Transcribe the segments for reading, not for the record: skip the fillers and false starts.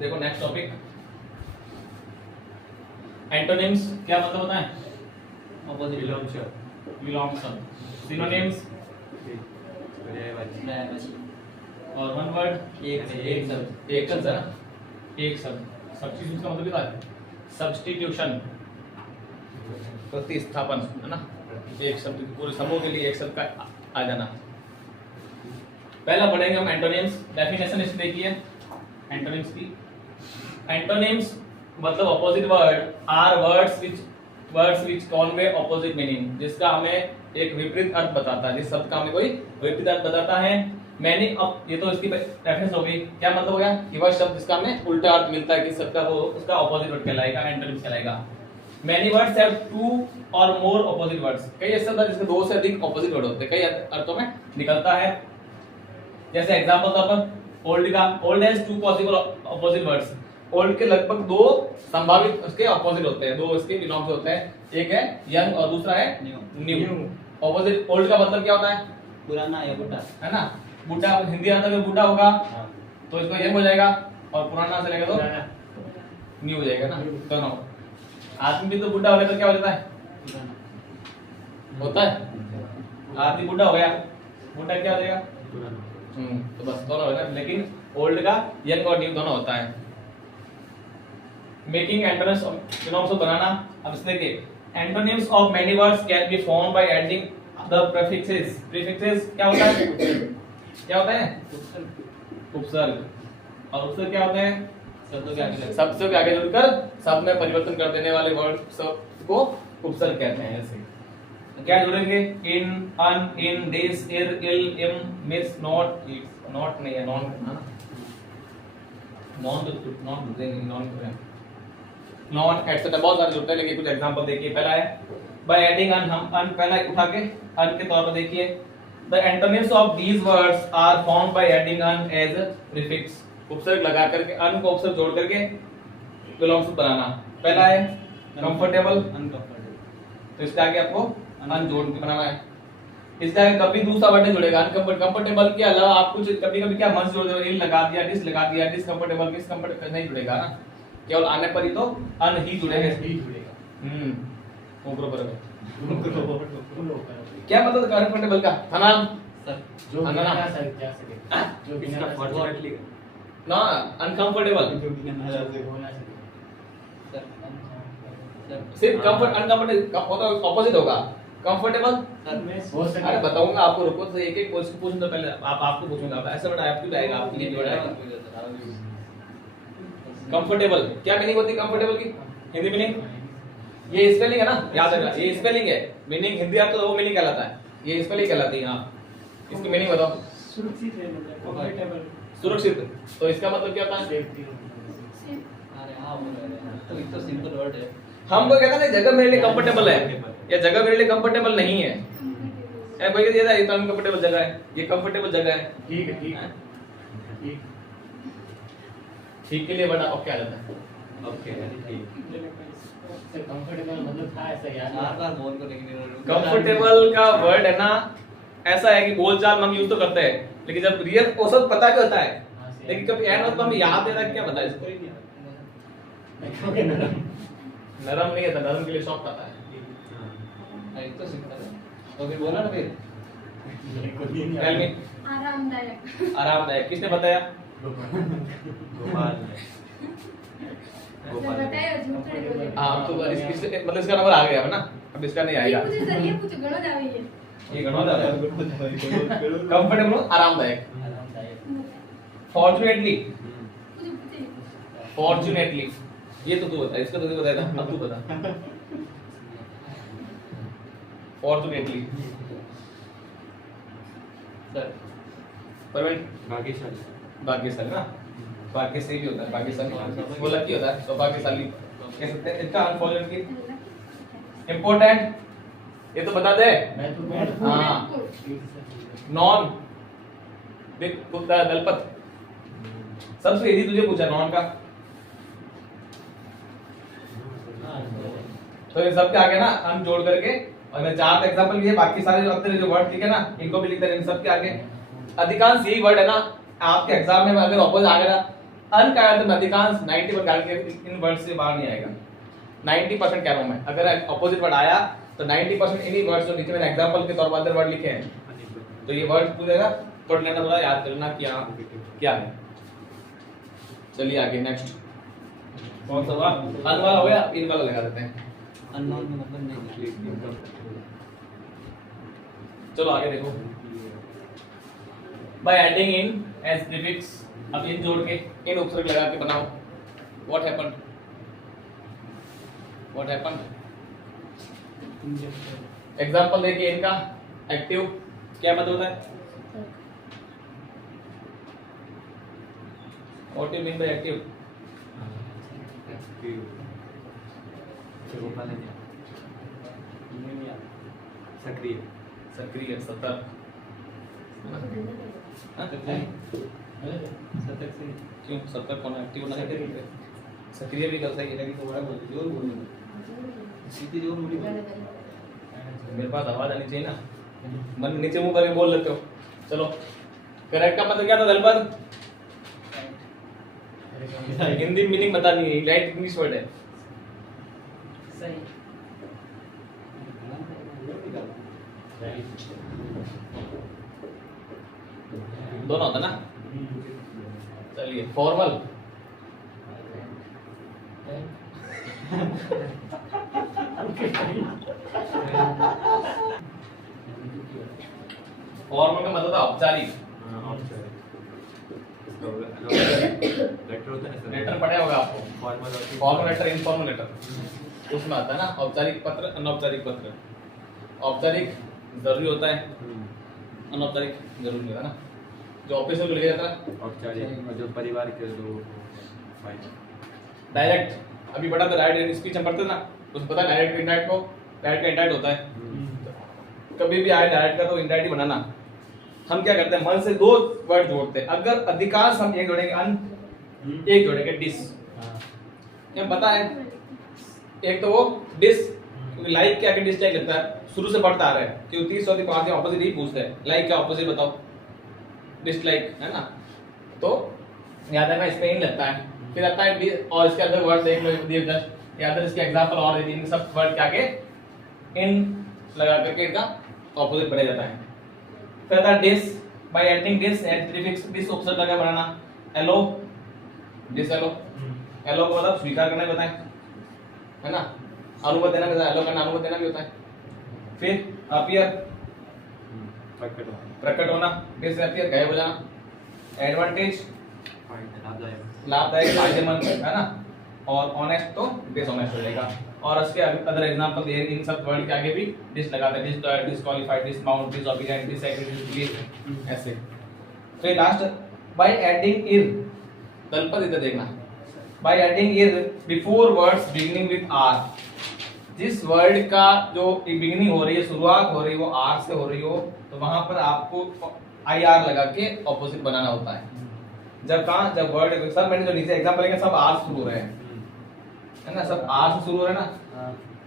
देखो next topic, antonyms क्या मतलब होता है? ऑपोजिट विलोम, सिनोनिम्स और वन वर्ड एक शब्द एक शब्द है, एक शब्द। सब्स्टिट्यूशन का मतलब क्या है? सब्स्टिट्यूशन, प्रतिस्थापन, है ना। एक शब्द पूरे समूह के लिए एक शब्द का आ जाना। पहला पढ़ेंगे हम एंटोनिम्स। डेफिनेशन इसमें देखिए एंटोनिम्स की। एंटोनिम्स मतलब opposite word or words which convey opposite meaning, जिसका हमें एक विपरीत अर्थ बताता है, जिस शब्द का हमें कोई विपरीत अर्थ बताता है। मैंने अब ये तो इसकी डेफिनेशन हो गई। क्या मतलब हो गया कि वह शब्द जिसका हमें उल्टा अर्थ मिलता है, किस शब्द का, वो उसका अपोजिट वर्ड कहलाएगा, एंटोनिम्स कहलाएगा। Many words have two or more opposite words। कई ऐसे शब्द हैं जिसमें दो से अधिक opposite वर्ड होते हैं, कई अर्थों में निकलता है। जैसे एग्जांपल तौर पर old has two possible opposite words। Old के लगभग दो संभावित उसके ऑपोजिट होते हैं, दो इसके विलोम होते हैं। एक है यंग और दूसरा है न्यू। ऑपोजिट ओल्ड का मतलब क्या होता है? पुराना या बूढ़ा, है ना। बूढ़ा हिंदी आता है, बूढ़ा होगा तो इसका यंग हो जाएगा, और पुराना से लेगा तो न्यू हो जाएगा ना। दोनों आदमी भी तो बूढ़ा हो गया तो क्या हो जाता है? होता है आदमी बूढ़ा हो गया, बूढ़ा क्या हो जाएगा? तो बस दोनों हो जाएगा। लेकिन ओल्ड का यंग और न्यू दोनों होता है। मेकिंग एंटोनिम्स सिनोनिम्स बनाना। अब इस देखिए antonyms of many words can be formed by adding the prefixes. Prefixes क्या होता है? क्या होता है? उपसर्ग। और उपसर्ग क्या होते हैं? शब्दों के आगे जुड़कर शब्द में परिवर्तन कर देने वाले वर्ड शब्द को उपसर्ग कहते हैं। जैसे क्या जुड़ेंगे? इन, अन, इन, दिस, इर, इल, इम, मिस, नॉट, इट्स, नॉट नहीं है, नॉन है ना, नॉन तो नॉन जुड़ेंगे, नॉन एटसेट्रा बहुत सारे जुड़ते हैं। लेकिन कुछ एग्जांपल देखिए। पहला है बाय एडिंग अन, हम अन पहला उठा के अन के तौर पर देखिए the antonyms of these words are formed by adding un as prefix. उपसर्ग लगा करके अन को उपसर्ग जोड़ करके विलोम सूत्र बनाना। पहला है कंफर्टेबल, तो इसके आगे आपको अन जोड़ के बनाना है। इसके आगे कभी दूसरा वर्ड नहीं जुड़ेगा। कंफर्टेबल के अलावा आप कुछ कभी-कभी क्या मर्ज जोड़ दो, इन लगा दिया, डिस लगा दिया, डिसकंफर्टेबल, डिसकंफर्टेबल नहीं जुड़ेगा ना। केवल आने पर ही तो अन ही जुड़ेगा, वो बराबर है। क्या मतलब कंफर्टेबल का? थाना जो थाना बिना सर जा सके, जो बिना फॉर्चूनेटली ना अनकंफर्टेबल, सिर्फ कंफर्ट अनकंफर्टेबल ऑपोजिट होगा। कंफर्टेबल अरे बताऊंगा आपको, रुको तो एक एक क्वेश्चन पूछूंगा पहले। आपको पूछूंगा ऐसा बड़ा आपकी आएगा, आपकी नहीं आएगा। कंफर्टेबल क्या मीनिंग होती है कंफर्टेबल की? हिंदी मीनिंग ये स्पेलिंग है ना, याद रखना ये स्पेलिंग है। मीनिंग हिंदी आता तो वो मीनिंग कहलाता है, ये स्पेलिंग कहलाती है। हाँ इसकी मीनिंग बताओ। सुरक्षित है, कंफर्टेबल, सुरक्षित, तो इसका मतलब क्या होता है? अरे हां बोल रहे हैं तो इतना सिंपल वर्ड है। हम कोई कहता है जगह मेरे लिए कंफर्टेबल है या जगह मेरे लिए कंफर्टेबल नहीं है। ए कोई कहता है ये तो अनकंफर्टेबल जगह है, ये कंफर्टेबल जगह है। ठीक है, ठीक है, ठीक ठीक के लिए बड़ा ओके आ जाता है। ओके ठीक से कंफर्टेबल मतलब था ऐसा यार। बार बोल को लेकिन कंफर्टेबल का वर्ड है ना, ऐसा है कि बोलचाल हम यूज तो करते हैं, लेकिन जब रियल वो सब पता क्या होता है, लेकिन कब एंड होता हमें याद रहता क्या पता है इसको? नरम नहीं है, तो नरम के लिए सॉफ्ट आता है। हां तो सिंपल है। तो फिर बोला ना फिर टेल मी। आरामदायक। आरामदायक किसने बताया? गोपाल ने बताया झूठ थोड़ी बोले। हां तो मतलब इसका नंबर आ गया है ना, अब इसका नहीं आएगा। ये कुछ गणो जावे ये गणो जाता है। कंफर्टेबल आरामदायक। फॉर्चूनेटली, फॉर्चूनेटली ये तो तू बता, इसका तो तू बताया था, अब तू बता। फॉर्चूनेटली सर परवीन भाग्यशाली, भाग्यशाली ना, भाग्यशाली भी होता है, भाग्यशाली वो लकी होता है, तो भाग्यशाली कह सकते हैं। इसका अनफॉर्चूनेटली इंपॉर्टेंट, ये तो बता दे। हाँ नॉन दलपत, सबसे इजी तुझे पूछा नॉन का, तो इन सब के आगे ना हम जोड़ करके, और मैं चार एग्जांपल लिए, बाकी सारे जो अपने जो वर्ड ठीक है ना इनको भी लिखते हैं। इन सब के आगे अधिकांश यही वर्ड है ना आपके एग्जाम में अगर ऑपोजिट आ गया अन का अर्थ अधिकांश 90% के इन वर्ड से बाहर नहीं आएगा। 90% कह रहा हूं मैं, अगर अपोजिट वर्ड आया तो 90% इन्हीं वर्ड्स जो नीचे मैंने एग्जांपल के तौर पर अदर वर्ड लिखे हैं, तो ये वर्ड पूछेगा, पढ़ लेना, थोड़ा याद करना क्या क्या है। चलिए आगे नेक्स्ट कौन सा हुआ? अन वाला हो गया, इन वाला लगा देते हैं। अननोन में मतलब नहीं। चलो आगे देखो, by adding in as prefix, अब इन जोड़ के इन उपसर्ग लगा के बनाओ। What happened? What happened? Example देखिए इनका। एक्टिव क्या मतलब होता है? What you mean by active? सक्रिय सक्रिय, सतर्क। सतर्क से क्यों सतर्क होना, एक्टिव होना है? सक्रिय भी कर सही है। सीधी जोर मुड़ी मेरे पास आवाज आनी चाहिए ना, मन नीचे मुंह करके बोल लेते हो। चलो करेक्ट का मतलब क्या था दलपत? हिंदी मीनिंग बतानी है, राइट इंग्लिश वर्ड है। सही। दोनों होता ना। चलिए फॉर्मल, फॉर्मल का मतलब था औपचारिक। लेटर होता है ना, लेटर पढ़ा होगा आपको, formal formal letter, informal letter, उसमें आता है ना औपचारिक पत्र, अनौपचारिक पत्र। औपचारिक जरूरी होता है, अनौपचारिक जरूरी नहीं होता ना। जो ऑफिस में लिखा जाता है औपचारिक, जो परिवार के लोग फाइल डायरेक्ट, अभी पढ़ा था डायरेक्ट स्पीच हम पढ़ते ना, उसमें पता डायरेक्ट इनडायरेक्ट को, डायरेक्ट का इनडायरेक्ट होता है। कभी भी आए डायरेक्ट का तो इनडायरेक्ट बनाना। हम क्या करते हैं, मन से दो वर्ड जोड़ते हैं। अगर अधिकांश हम एक जोड़ेंगे अन, एक जोड़ेंगे डिस। क्या पता है, एक तो वो डिस, क्योंकि लाइक क्या डिसलाइक लगता है, शुरू से बढ़ता आ रहा है, क्योंकि 30 और 5 ऑपोजिट ही पूछते हैं। लाइक क्या ऑपोजिट बताओ? डिसलाइक है ना। तो याद है ना, इसमें इन लगता है, फिर आता है डिस, और इसके अंदर वर्ड देख लो दिए जस्ट, याद है इसके एग्जांपल और इन सब वर्ड क्या के इन लगा करके इनका ऑपोजिट बना जाता है। फिर आता है dis, by adding dis as prefix, dis उपसर्ग लगा बनाना। एलो, डिस एलो, एलो को मतलब स्वीकार करना बताएं, है ना। अनुमति देना भी, एलो करना अनुमति देना भी होता है। फिर अपीयर, प्रकट होना, डिस अपीयर गायब हो जाना। एडवांटेज, लाभदायक, फायदेमंद, है ना। और ऑनेस्ट तो डिसऑनेस्ट हो जाएगा। और उसके अदर एग्जांपल दिए इन सब वर्ड के आगे भी डिस लगाते हैं, dis disqualified, dismount, disobedient, disagreed, ऐसे। फिर last by adding ir, Dalpat इधर देखना, by adding ir before words beginning with r, जिस वर्ड का जो बिगिनिंग हो रही है, शुरुआत हो रही है, वो आर से हो रही हो, तो वहां पर आपको आई आर लगा के ऑपोजिट बनाना होता है। जब कहां, जब वर्ड सब मैंने जो नीचे एग्जांपल लेंगे सब आर से शुरू हो रहे हैं, है ना, सब आर से शुरू हो रहे हैं ना,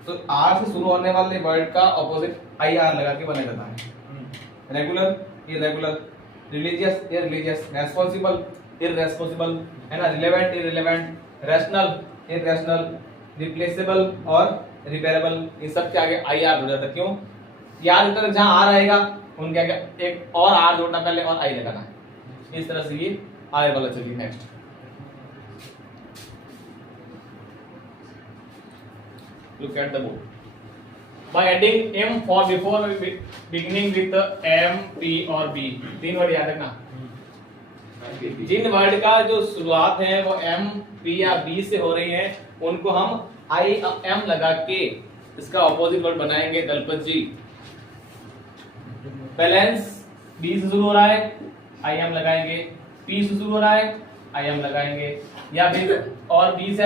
तो आर से शुरू होने वाले वर्ड का ऑपोजिट आई आर लगा के बनाया जाता है। Regular, irregular, religious, irreligious, responsible, irresponsible, है ना, relevant, irrelevant, rational, irrational, replaceable और रिपेयरेबल, इन सब के आगे आई आर हो जाता है। क्यों? याद इधर जहां आर आएगा उनके आगे एक और आर जोड़ना पहले और आई लगाना है। इस तरह से ये आए वाला। चलिए next, look at the board. By adding m for before beginning with m, p और b, तीन वर्ड याद रखना। जिन वर्ड का जो शुरुआत है वो m, p या b से हो रही है, उनको हम i, m लगा के इसका ऑपोजिट वर्ड बनाएंगे दलपत जी। बैलेंस b से शुरू हो रहा है, i, m लगाएंगे। p से शुरू हो रहा है, i, m लगाएंगे। या फिर और b से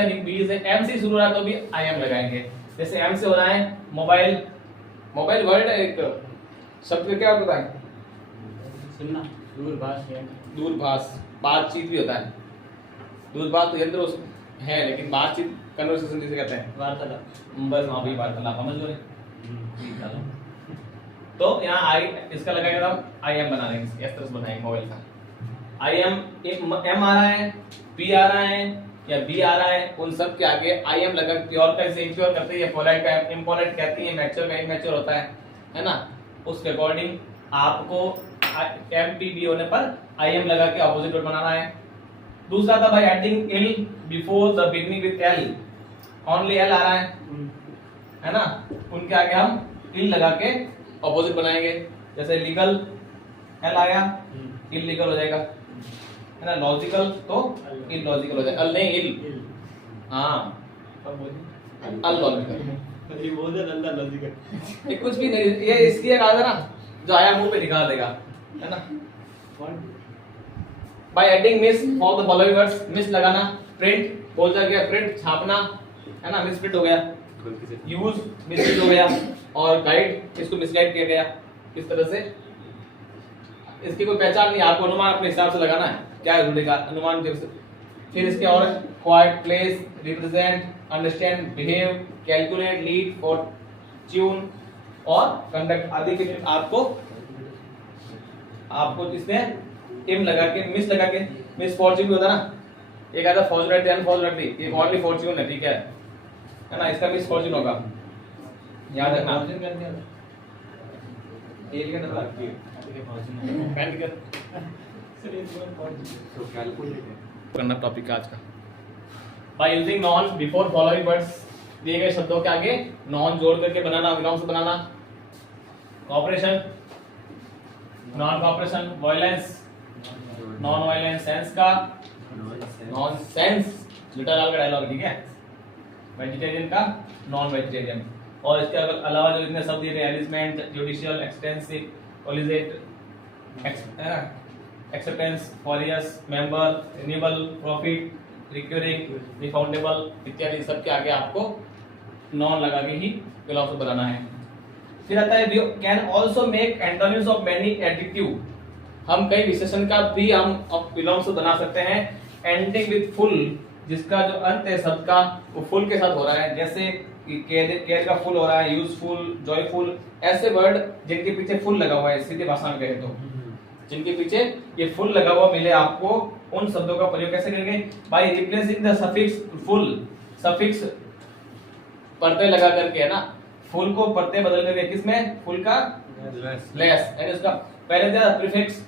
m से शुरू हो रहा है तो भी i, m लगाएंगे। जैसे m से हो रहा है मोबाइल, मोबाइल वर्ड एक शब्द का क्या होता है? सुनना, दूरभाष है, दूरभाष, बातचीत भी होता है। दूरभाष तो यंत्र है, लेकिन बातचीत कन्वर्सेशन जिसे कहते हैं, वार्तालाप। बस हाँ भी वार्तालाप, समझ लो। तो यहाँ आई इसका लगाएगा, हम आई एम बना देंगे, इस तरह से बनाएंगे मोबाइल का। आई एम एम आ रहा है, पी आ रहा है या बी आ रहा है, उन सब के आगे आई एम लगा प्योर का इसे इम्प्योर करते हैं, पोलाइट का इम्पोलाइट कहती है, मैच्योर का इमैच्योर होता है ना। उसके अकॉर्डिंग आपको एम पी बी होने पर आई एम लगा के ऑपोजिट वर्ड बनाना है। दूसरा था भाई adding il before the beginning with l, only l आ रहा है ना, उनके आगे हम इल लगा के ऑपोजिट बनाएंगे। जैसे लीगल एल आया, इलीगल हो जाएगा, है ना। लॉजिकल तो इलॉजिकल हो जाएगा, अल नहीं इल, हाँ अनलॉजिकल, ये बोल दे नंदा लॉजिकल। ये कुछ भी नहीं, ये इसलिए कहा था ना जो आया मुंह पे निकाल देगा, है ना। By adding miss for the following words, miss लगाना, प्रिंट बोल जा गया, प्रिंट छापना, है ना, मिस प्रिंट हो गया, यूज मिस हो गया, और गाइड इसको मिसगाइड किया गया। इस तरह से इसकी कोई पहचान नहीं, आपको अनुमान अपने हिसाब से लगाना है, क्या जुड़ेगा अनुमान जैसे। फिर इसके और quite, place, represent, understand, behave, calculate, lead, Fortune और कंडक्ट आदि के आपको इसमें इम लगा के, मिस लगा के, मिस फॉर्च्यून भी होता ना, एक आता फॉर्चूनेटली अनफॉर्चूनेटली, एक ओनली फॉर्च्यून है, ठीक है ना, इसका मिस फॉर्च्यून होगा, याद रखना। एल के नंबर पेंट कर तो कैलकुलेट करना टॉपिक आज का। By using non before following words, दिए गए शब्दों के आगे नॉन जोड़ करके बनाना, विलोम से बनाना। Cooperation, non cooperation, violence, non violence, sense का नॉन सेंस, लिटरल का डायलॉग, ठीक है। वेजिटेरियन का नॉन वेजिटेरियन, और इसके अलावा जो इतने शब्द दिए गए, एलिसमेंट, judicial, extensive, collegiate, acceptance, furious, member, renewable, profit, recurring, refundable इत्यादि सब के आगे आपको नॉन लगा के ही विलोम से बनाना है। फिर आता है can also make antonyms of many adjective, हम कई विशेषण का भी हम विलोम से बना सकते हैं। एंडिंग विद फुल, जिसका जो अंत है शब्द का वो फुल के साथ हो रहा है, जैसे केयर का फुल हो रहा है, यूजफुल, जॉयफुल, ऐसे वर्ड जिनके पीछे फुल लगा हुआ है, सीधे भाषा में कहें तो जिनके पीछे ये फुल लगा हुआ मिले आपको, उन शब्दों का प्रयोग कैसे करेंगे? By replacing the suffix full, suffix प्रत्यय लगा करके, है ना, फुल को प्रत्यय बदल करके, किसमें? फुल का लेस, यानी उसका पहले दिया प्रीफिक्स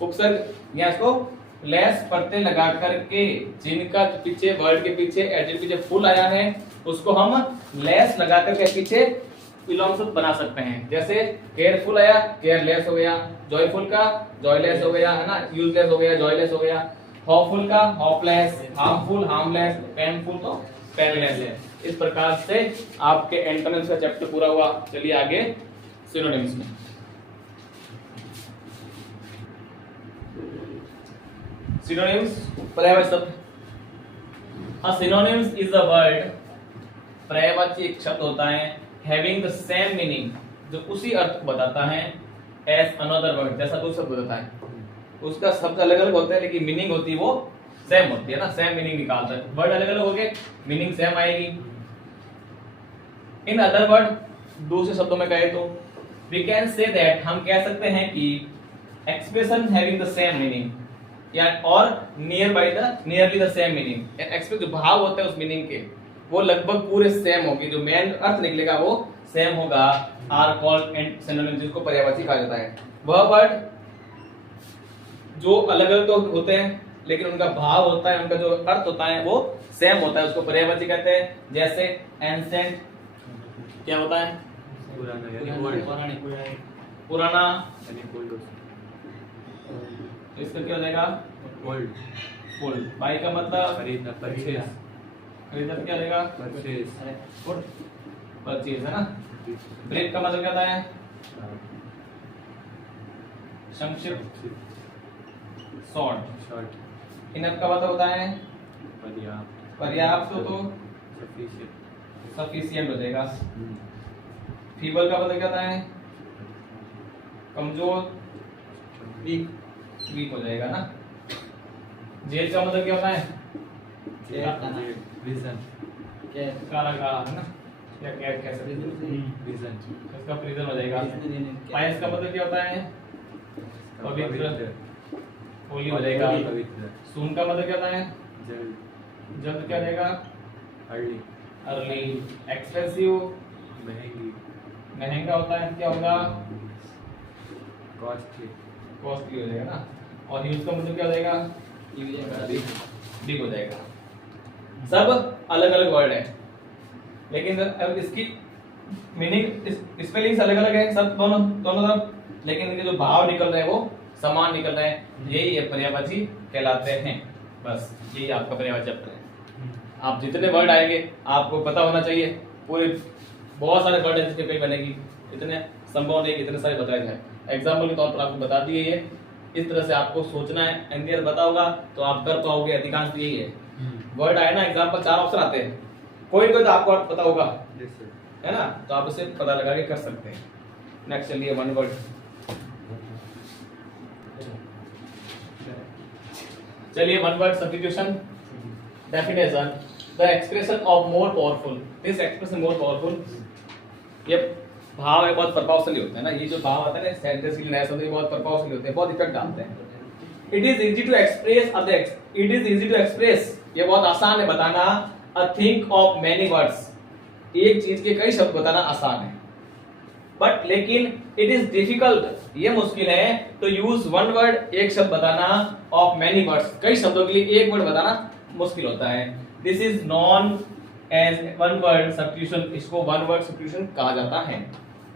उपसर्ग, या इसको लेस प्रत्यय लगा करके, जिनका पीछे वर्ड के पीछे एडजेक्टिव पीछे फुल आया है उसको हम लेस लगा करके पीछे विलोम शब्द बना सकते हैं। जैसे केयरफुल आया, केयरलेस हो गया, जॉयफुल का जॉयलेस हो गया, है ना, यूजलेस हो गया, जॉयलेस हो गया, होपफुल का होपलेस, हार्मफुल हार्मलेस, पेनफुल तो पेनलेस है। इस प्रकार से आपके एंटोनिम्स का चैप्टर पूरा हुआ। चलिए आगे सिनोनिम्स में। सिनोनिम्स पर्यायवाची शब्द। A synonyms is a word, पर्यायवाची एक शब्द होता है having the same meaning, जो उसी अर्थ को बताता है as another word, जैसा दूसरा शब्द होता है। उसका शब्द अलग अलग होता है लेकिन मीनिंग होती है वो सेम होती है ना, सेम मीनिंग निकालता है। वर्ड अलग अलग हो गए, मीनिंग सेम आएगी। इन अदर वर्ड, दूसरे शब्दों में कहे तो we can say that, हम कह सकते हैं कि expression having the same meaning, या और nearly the same meaning, express जो भाव होते हैं उस मीनिंग के वो लगभग पूरे सेम होगी, जो मेन अर्थ निकलेगा वो सेम होगा। आर कॉल्ड एंड सिनोनिम, जिसको पर्यायवाची कहा जाता है। वह वर्ड जो अलग अलग तो होते हैं लेकिन उनका भाव होता है, उनका जो अर्थ होता है वो सेम होता है, उसको पर्यायवाची कहते हैं। जैसे एंसेंट क्या होता है? पुराना, इसका क्या हो जाएगा? ओल्ड। बाई का मतलब खरीदना, परचेज, खरीदना क्या हो जाएगा? परचेज, है ना। ब्रेक का मतलब क्या होता है? संक्षिप्त, शॉर्ट। इनफ का मतलब होता है पर्याप्त, तो सफिशिएंट हो जाएगा। फीबल का मतलब क्या होता है? कमजोर, वीक हो जाएगा ना। जेल का मतलब क्या होता है? कारागार, है ना, या कैद कह सकते हैं, इसका प्रिजन हो जाएगा। पायस का मतलब क्या होता है? पवित्र, होली हो जाएगा। पवित्र। सून का मतलब क्या होता है? जल्द। जल्द क्या हो जाएगा? अर्ली। अर्ली। एक्सपेंसिव, महंगी। महंगा होता है, क्या होगा? कॉस्टली। कॉस्टली हो जाएगा ना। और यूज का मतलब क्या हो जाएगा? बिग हो जाएगा। सब अलग अलग वर्ड है, लेकिन अब इसकी मीनिंग स्पेलिंग्स अलग अलग है सब दोनों तरफ, लेकिन इनके जो भाव निकल रहे हैं वो समान निकल रहे हैं। यही पर्यायवाची कहलाते हैं। बस यही आपका पर्यायवाची चैप्टर है। आप जितने वर्ड आएंगे आपको पता होना चाहिए। पूरे बहुत सारे वर्ड है जिसके कई बनेगी, इतने संभव नहीं इतने सारे बताए जाए। एग्जाम्पल के तौर पर आपको बता दिए ये, इस तरह से आपको सोचना है। एनडीआर बता होगा तो आप कर पाओगे। अधिकांश यही है, वर्ड आए ना एग्जाम्पल 4 ऑप्शन आते हैं, कोई तो आपको पता होगा, है ना, तो आप इसे पता लगा के कर सकते हैं। नेक्स्ट चलिए वन वर्ड। चलिए one word substitution. Definition, the expression of more powerful, this expression more powerful. ये भाव है बहुत प्रभावशाली होता है ना, ये जो भाव आता है ना सेंटेंस के लिए नए शब्द बहुत प्रभावशाली होते हैं, बहुत इफेक्ट डालते हैं। It is easy to express it is easy to express, ये बहुत आसान है बताना। A think of many words, एक चीज के कई शब्द बताना आसान है, बट लेकिन इट इज डिफिकल्ट, ये मुश्किल है तो यूज वन वर्ड, एक शब्द बताना, ऑफ मेनी वर्ड्स, कई शब्दों के लिए एक वर्ड बताना मुश्किल होता है। This is known as one word substitution, इसको वन वर्ड सब्स्टिट्यूशन कहा जाता है।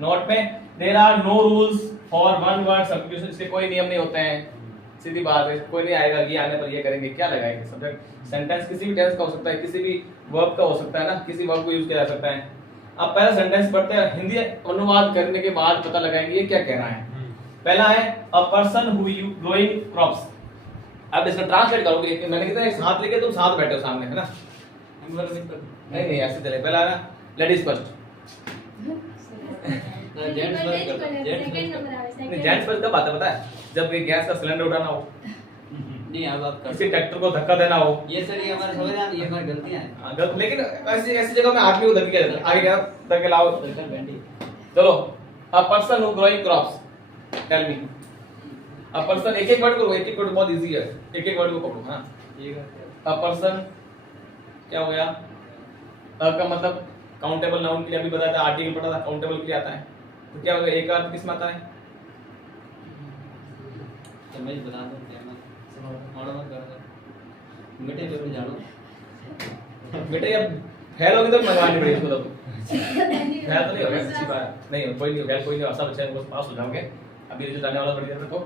नोट में there are no rules for one word substitution, इसके कोई नियम नहीं होते हैं, सीधी बात है। कोई नहीं आएगा ये आने पर ये करेंगे, क्या लगाएंगे। सब्जेक्ट सेंटेंस किसी भी टेंस का हो सकता है, किसी भी वर्ब का हो सकता है ना, किसी वर्ब को यूज किया जा सकता है। अब पहला सेंटेंस पढ़ते हैं, हिंदी अनुवाद करने के बाद पता लगाएंगे ये क्या कह रहा है। पहला है अ person who you growing crops. अब इसका ट्रांसलेट करोगे, मैंने कितना एक हाथ लेके तुम साथ बैठे हो सामने, है ना, नहीं ऐसे चले। पहला है लेडीज फर्स्ट, जेंट्स फर्स्ट कब आता है पता है? जब ये गैस का सिलेंडर उठाना हो, नहीं अब आप किसी ट्रैक्टर को धक्का देना हो। ये सर ये हमारे संविधान, ये हमारी गलतियां हैं। गलत, लेकिन ऐसी ऐसी जगह में आदमी को धक्के किया जाता है, आगे क्या धक्के लाओ। चलो a person who growing crops, tell me a person. एक एक वर्ड करो, एक एक वर्ड बहुत इजी है, एक एक वर्ड को पकड़ो ना। अ पर्सन क्या हो गया? अ का मतलब काउंटेबल नाउन के लिए अभी बताया था, आर्टिकल पढ़ा था, काउंटेबल के लिए आता है, तो क्या होगा? एक अर्थ किस में आता है? समझ बता दो क्या मत और मत कर बेटे जो जानो बेटे अब फेल होगी तो मंगवानी पड़ेगी इसको, तो फेल तो नहीं होगा, अच्छी बात नहीं, कोई नहीं फेल, कोई नहीं, सब अच्छे बस पास हो जाओगे। अभी रिजल्ट आने वाला बड़ी देर में। तो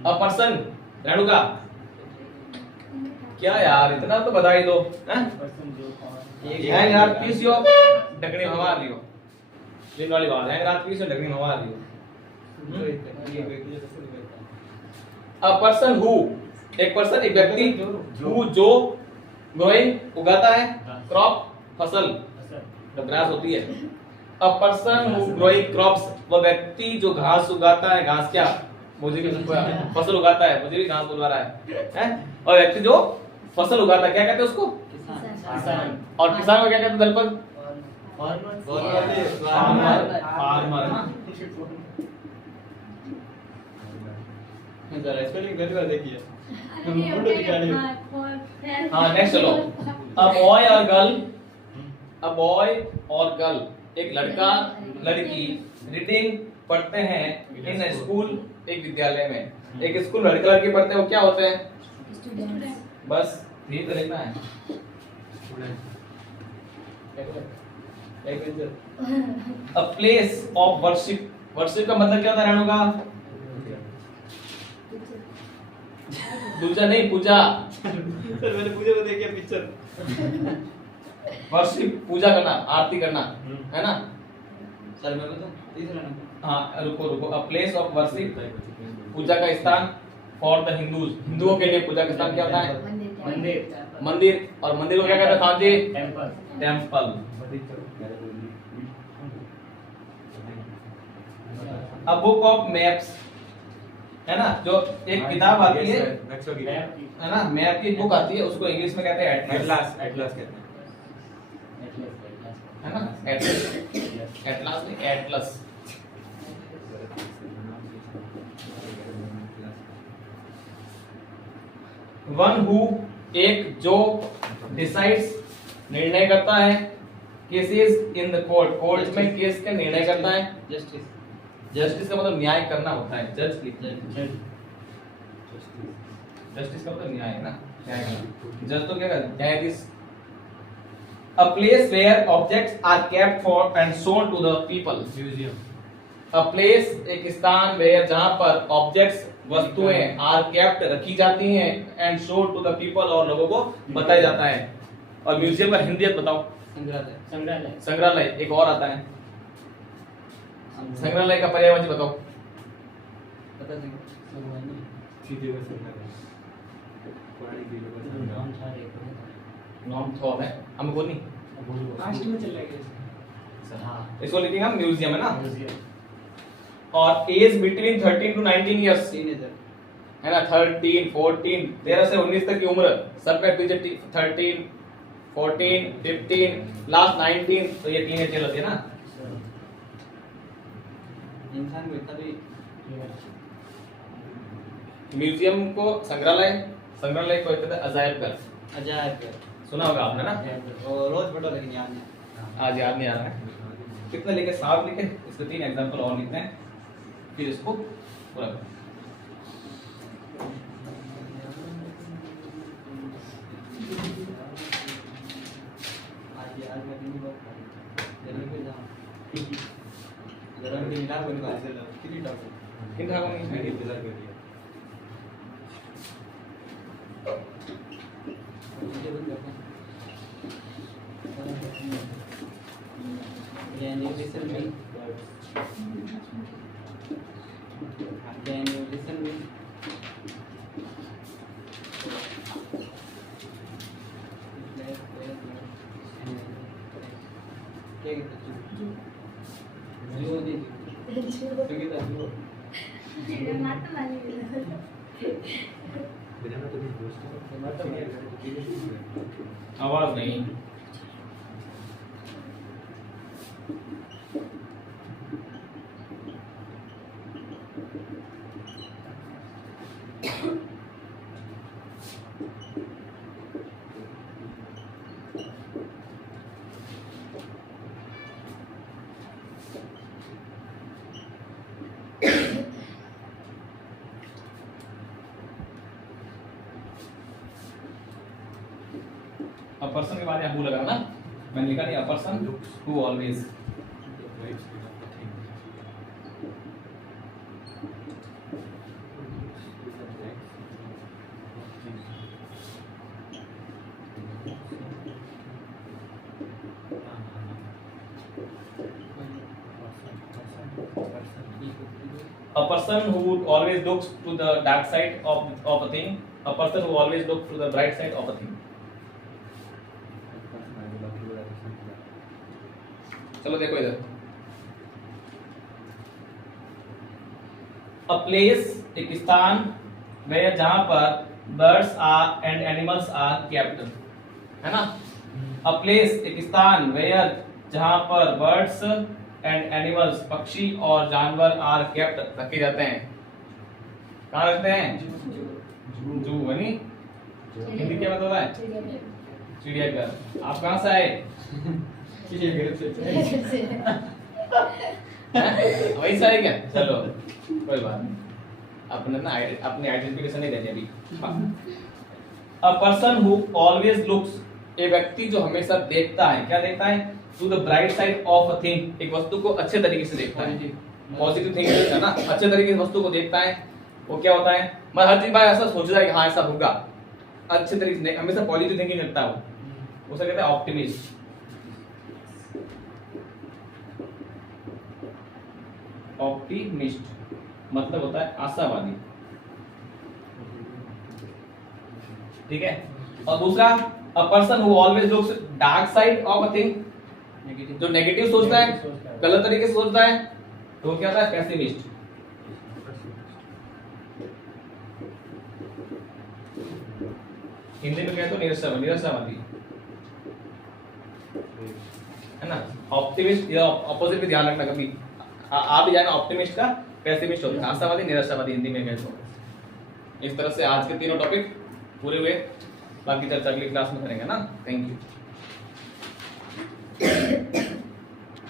अ पर्सन रेणु का क्या यार, इतना तो बता ही दो। हैं हैंग यार पीस यो ढकनी हवा लियो, दिन वाली बात है, रात पीस यो ढकनी हवा लियो। अ पर्सन हु, एक पर्सन एक व्यक्ति, हु जो, ग्रोइंग उगाता है, क्रॉप फसल जो ग्रास होती है। अ पर्सन हु ग्रोइंग क्रॉप्स, वो व्यक्ति जो घास उगाता है। घास क्या? मुझे भी फसल उगाता है, मुझे भी घास बुलवा रहा है। और व्यक्ति जो फसल उगाता है क्या कहते हैं उसको? किसान। और किसान को क्या कहते हैं दलपत? फार्मर ना। जरा स्पेलिंग पहली बार देखी है। हाँ नेक्स्ट चलो। अ बॉय और गर्ल, अ बॉय और गर्ल, एक लड़का लड़की रीडिंग पढ़ते हैं इन स्कूल, एक विद्यालय में। एक स्कूल लड़का लड़की पढ़ते हैं, वो क्या होते हैं? बस यही तो लिखना है। A place of worship, worship का मतलब क्या होता है रेणु का? पूजा नहीं, पूजा। सर मैंने पूजा को देखी है पिक्चर। वर्शिप पूजा करना, आरती करना, है ना। सर मैं बताऊं तीसरा नंबर। हाँ रुको रुको। अ प्लेस ऑफ वर्शिप, पूजा का स्थान, फॉर द हिंदूज, हिंदुओं के लिए पूजा का स्थान क्या होता है? मंदिर। मंदिर। और मंदिर को क्या कहते हैं Khan ji? Temple. A book of maps, है ना, जो एक किताब आती है, है ना, मैप की बुक आती है, उसको इंग्लिश में कहते हैं एटलस। एटलस कहते हैं। है ना, एटलस। एटलस नहीं, एटलस। वन हु, एक जो, डिसाइड्स, निर्णय करता है, cases in the court, court में केस का निर्णय करता है। जस्टिस जस्टिस का मतलब न्याय करना होता है, जज लिखते हैं। जज जस्टिस का मतलब न्याय है ना, न्याय करना। जज तो क्या करता है, न्यायाधीश। A place where objects are kept for and shown to the people. Museum. A place, एक स्थान where जहाँ पर objects, वस्तुएं are kept, रखी जाती हैं, and shown to the people, और लोगों को बताया जाता है। और म्यूजियम का हिंदी अर्थ बताओ। संग्रहालय संग्रहालय संग्रहालय। एक और आता है, संग्रहालय का पर्यायवाची बताओ। पता नहीं चीजें का संग्रह। पुरानी चीजों का संग्रह। नॉम थॉम है, हम बोल नहीं। लास्ट में चला गया। हाँ इसको लिखेंगे हम म्यूजियम, है ना। म्यूजियम। और age between 13 to 19 years, teenager है ना। 13, 14, 13 से 19 तक की उम्र, सब में पीछे 13, 14, 15, लास्ट 19, तो ये टीनेजर होती है ना। इंसान को इतना भी म्यूजियम को संग्रहालय, संग्रहालय को कहते हैं अजायब घर। अजायब घर सुना होगा आपने ना। और रोज पढ़ो लेकिन याद नहीं। आज याद नहीं आ रहा है। कितने लिखे, 7 लिखे। इसके 3 एग्जांपल और लिखते हैं, फिर इसको पूरा करें। आज याद करने की बात करें जल्दी पे जाओ जरा भी मिला कोई बात चलो कितनी टॉप किन धागों में मैंने इंतजार कर लिया। मुझे बंद करना Can you listen me? Can you listen me? क्या कहते हैं? जो दे तो कहता है जो माता वाली बिना तो नहीं दोस्तों। आवाज नहीं। A person के बाद यहाँ who लगा ना, मैंने लिखा नहीं। A person who always, a person who always looks to the dark side of a thing, a person who always looks to the bright side of a thing. चलो देखो इधर। A place, एक स्थान, where जहाँ पर birds are and animals are kept, है ना। A place, एक स्थान, where जहाँ पर birds and animals, पक्षी और जानवर are kept, रखे जाते हैं। कहाँ रखते हैं? जू, बनी। हिंदी क्या मतलब है? चिड़ियाघर। आप कहाँ से आए? वही सारे क्या? चलो कोई बात नहीं, अपने ना अपनी आइडेंटिफिकेशन नहीं देनी अभी। A person who always looks, एक व्यक्ति जो हमेशा देखता है, क्या देखता है? To the bright side of a thing, एक वस्तु को अच्छे तरीके से देखता है। पॉजिटिव थिंकिंग है ना, अच्छे तरीके से वस्तु को देखता है। वो क्या होता है? मैं हर चीज बार ऐसा सोच रहा है कि हाँ ऐसा होगा, अच्छे तरीके से हमेशा पॉजिटिव थिंकिंग करता है। उसे कहते हैं ऑप्टिमिस्ट। ऑप्टिमिस्ट मतलब होता है आशावादी, ठीक है। और दूसरा, अ person who always looks dark side of a thing, जो नेगेटिव सोचता है, गलत तरीके से सोचता है, तो क्या होता है? पेसिमिस्ट। हिंदी में कहते हो निराशावादी, है ना। ऑप्टिमिस्ट या अपोजिट भी ध्यान रखना कभी। आप भी जाना ऑप्टिमिस्ट का पेसिमिस्ट होता है, आशावादी निराशावादी हिंदी में कहते हो। इस तरह से आज के तीनों टॉपिक पूरे हुए, बाकी चर्चा अगली क्लास में करेंगे ना। Thank you.